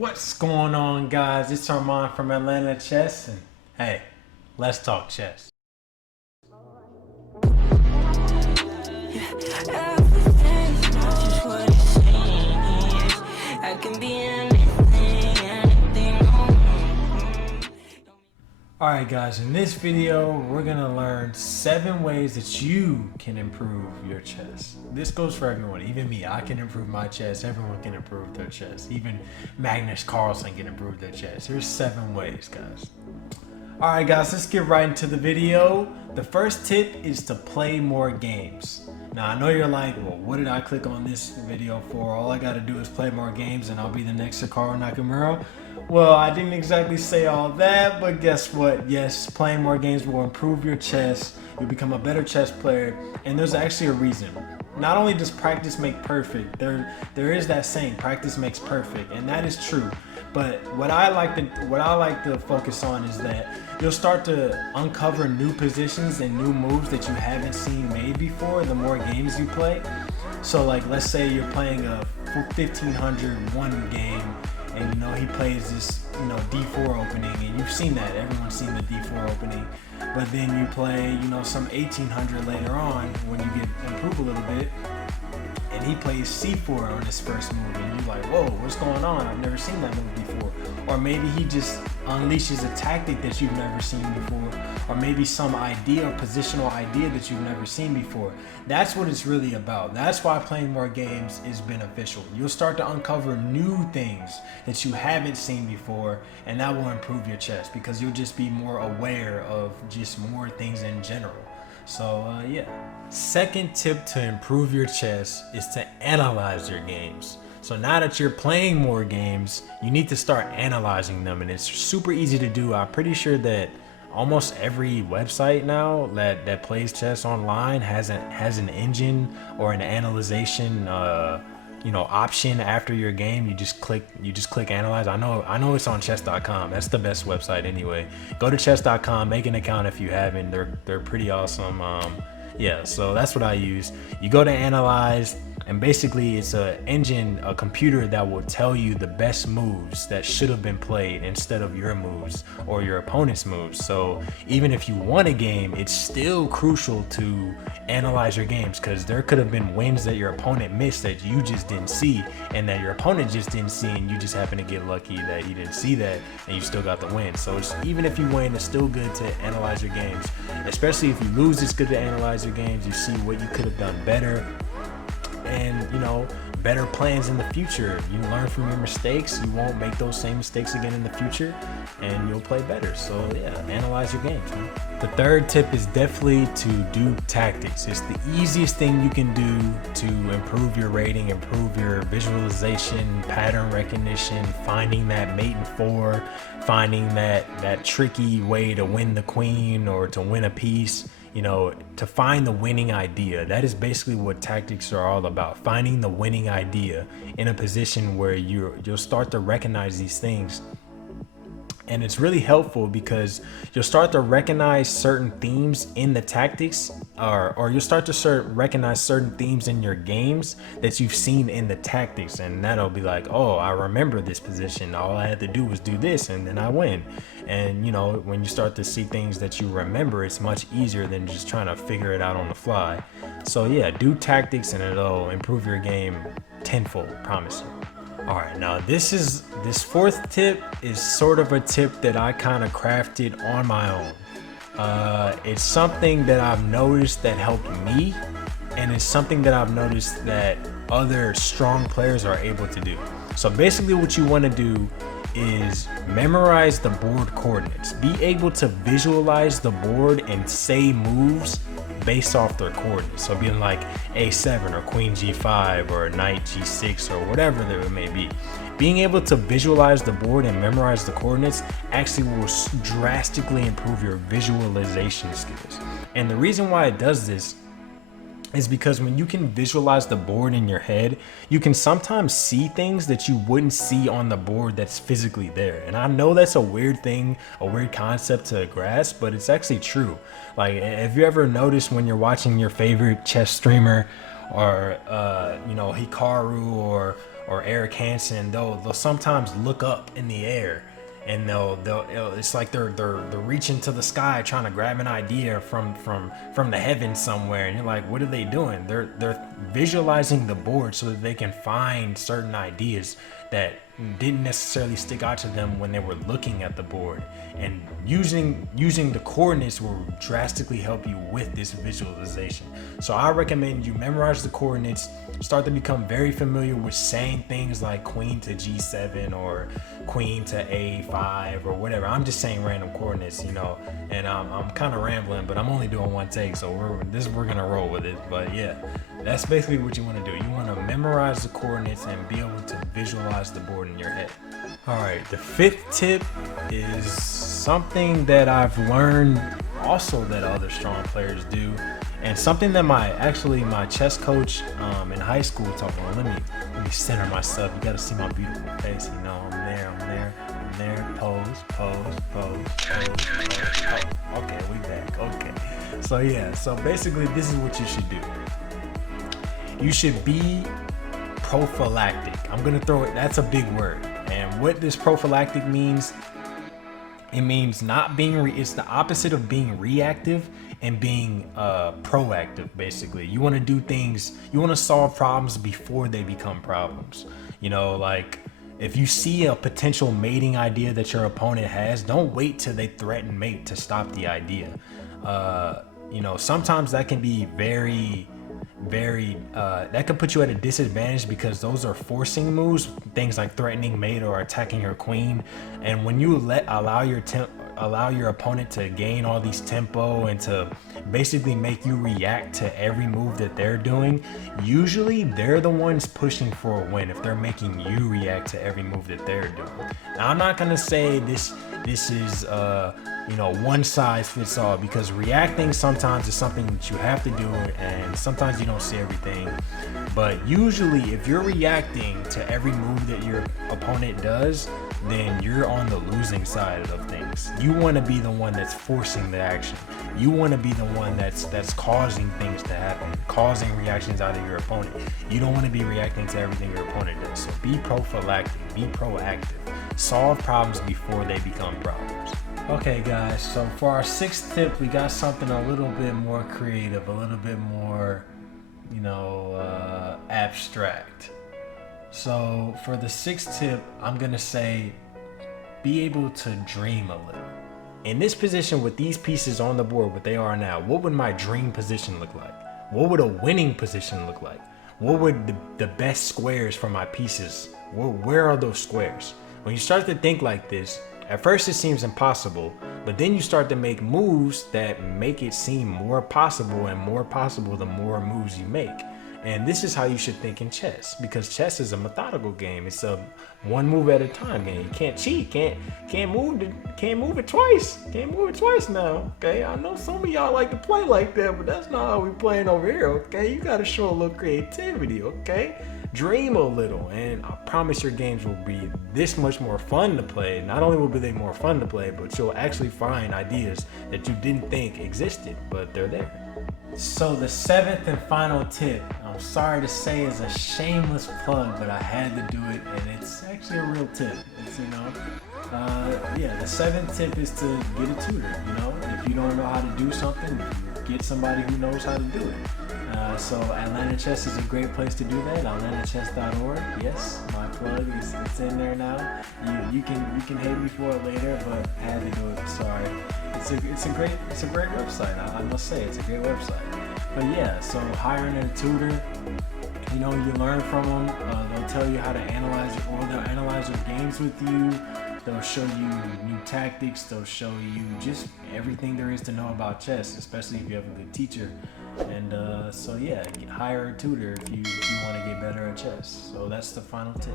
What's going on, guys? It's Armand from Atlanta Chess, and hey, let's talk chess. Alright guys, in this video, we're gonna learn 7 ways that you can improve your chess. This goes for everyone, even me. I can improve my chess, everyone can improve their chess. Even Magnus Carlsen can improve their chess. There's 7 ways, guys. Alright guys, let's get right into the video. The first tip is to play more games. Now I know you're like, well, what did I click on this video for? All I gotta do is play more games and I'll be the next Hikaru Nakamura. Well, I didn't exactly say all that, but guess what? Yes, playing more games will improve your chess. You'll become a better chess player, and there's actually a reason. Not only does practice make perfect, there is that saying, practice makes perfect, and that is true. But what I like to focus on is that you'll start to uncover new positions and new moves that you haven't seen made before the more games you play. So like, let's say you're playing a 1500 one game, and he plays this d4 opening, and you've seen that, everyone's seen the d4 opening. But then you play some 1800 later on when you get improved a little bit, and he plays c4 on his first move, and you're like, whoa, what's going on? I've never seen that move before. Or maybe he just unleashes a tactic that you've never seen before, or maybe some idea, positional idea that you've never seen before. That's what it's really about. That's why playing more games is beneficial. You'll start to uncover new things that you haven't seen before, and that will improve your chess because you'll just be more aware of just more things in general. So yeah. Second tip to improve your chess is to analyze your games. So now that you're playing more games, you need to start analyzing them, and it's super easy to do. I'm pretty sure that almost every website now that plays chess online has an engine or an analyzation option after your game. You just click analyze. I know it's on chess.com. That's the best website anyway. Go to chess.com, make an account if you haven't. They're pretty awesome. Yeah, so that's what I use. You go to analyze, and basically it's a computer that will tell you the best moves that should have been played instead of your moves or your opponent's moves. So even if you won a game, it's still crucial to analyze your games, because there could have been wins that your opponent missed that you just didn't see, and that your opponent just didn't see, and you just happen to get lucky that he didn't see that and you still got the win. So even if you win, it's still good to analyze your games. Especially if you lose, it's good to analyze your games. You see what you could have done better, and better plans in the future. You learn from your mistakes. You won't make those same mistakes again in the future, and you'll play better. So yeah, analyze your games, man. The third tip is definitely to do tactics. It's the easiest thing you can do to improve your rating, improve your visualization, pattern recognition, finding that mate in 4, finding that tricky way to win the queen or to win a piece. To find the winning idea. That is basically what tactics are all about. Finding the winning idea in a position where you'll start to recognize these things. And it's really helpful because you'll start to recognize certain themes in the tactics, or you'll start to recognize certain themes in your games that you've seen in the tactics, and that'll be like, oh, I remember this position. All I had to do was do this, and then I win. And when you start to see things that you remember, it's much easier than just trying to figure it out on the fly. So yeah, do tactics, and it'll improve your game tenfold, promise you. All right, now this fourth tip is sort of a tip that I kind of crafted on my own. It's something that I've noticed that helped me, and it's something that I've noticed that other strong players are able to do. So basically what you want to do is memorize the board coordinates. Be able to visualize the board and say moves based off their coordinates. So being like a7 or queen g5 or knight g6 or whatever there may be. Being able to visualize the board and memorize the coordinates actually will drastically improve your visualization skills. And the reason why it does this is because when you can visualize the board in your head, you can sometimes see things that you wouldn't see on the board that's physically there. And I know that's a weird thing, a weird concept to grasp, but it's actually true. Like, have you ever noticed when you're watching your favorite chess streamer or Hikaru or or Eric Hansen, they'll sometimes look up in the air, and it's like they're reaching to the sky trying to grab an idea from the heavens somewhere, and you're like, what are they doing? They're visualizing the board so that they can find certain ideas that didn't necessarily stick out to them when they were looking at the board. And using the coordinates will drastically help you with this visualization. So I recommend you memorize the coordinates, start to become very familiar with saying things like queen to g7 or queen to a5 or whatever. I'm just saying random coordinates, you know, and I'm kind of rambling, but I'm only doing one take, so we're gonna roll with it. But yeah, that's basically what you want to do. You want to memorize the coordinates and be able to visualize the board in your head. All right, the 5th tip is something that I've learned also that other strong players do, and something that my chess coach in high school taught me. Let me center myself. You got to see my beautiful face. You know, I'm there. Pose. Okay, we back. Okay. So basically, this is what you should do. You should be prophylactic. I'm gonna throw it. That's a big word. And what this prophylactic means, it means not being. It's the opposite of being reactive and being proactive. Basically, you want to do things. You want to solve problems before they become problems. You know, like if you see a potential mating idea that your opponent has, don't wait till they threaten mate to stop the idea. You know, sometimes that can be very that could put you at a disadvantage because those are forcing moves, things like threatening mate or attacking your queen. And when you allow your opponent to gain all these tempo and to basically make you react to every move that they're doing, usually they're the ones pushing for a win if they're making you react to every move that they're doing. Now, I'm not gonna say this is you know, one size fits all, because reacting sometimes is something that you have to do, and sometimes you don't see everything. But usually if you're reacting to every move that your opponent does, then you're on the losing side of things. You want to be the one that's forcing the action. You want to be the one that's causing things to happen, causing reactions out of your opponent. You don't want to be reacting to everything your opponent does. So be prophylactic, be proactive. Solve problems before they become problems. Okay guys, so for our 6th tip, we got something a little bit more creative, a little bit more, you know, abstract. So for the 6th tip, I'm gonna say be able to dream a little. In this position with these pieces on the board, what they are now, what would my dream position look like? What would a winning position look like? What would the best squares for my pieces, where are those squares? When you start to think like this, at first it seems impossible, but then you start to make moves that make it seem more possible, and more possible the more moves you make. And this is how you should think in chess, because chess is a methodical game. It's a one move at a time game. You can't cheat, can't move it twice. Can't move it twice now. Okay, I know some of y'all like to play like that, but that's not how we playing over here. Okay, you gotta show a little creativity. Okay, dream a little, and I promise your games will be this much more fun to play. Not only will they more fun to play, but you'll actually find ideas that you didn't think existed, but they're there. So the 7th and final tip, I'm sorry to say, is a shameless plug, but I had to do it, and it's actually a real tip. It's, you know, yeah, the 7th tip is to get a tutor. You know, if you don't know how to do something, get somebody who knows how to do it. So Atlanta Chess is a great place to do that. AtlantaChess.org. Yes, my plug is, it's in there now. You can hate me for it later, but I had to do it. Sorry. It's a great website. I must say, it's a great website. But yeah, so hiring a tutor, you know, you learn from them. They'll tell you how to analyze it, or they'll analyze your games with you. They'll show you new tactics. They'll show you just everything there is to know about chess, especially if you have a good teacher. And so yeah, hire a tutor if you want to get better at chess. So that's the final tip.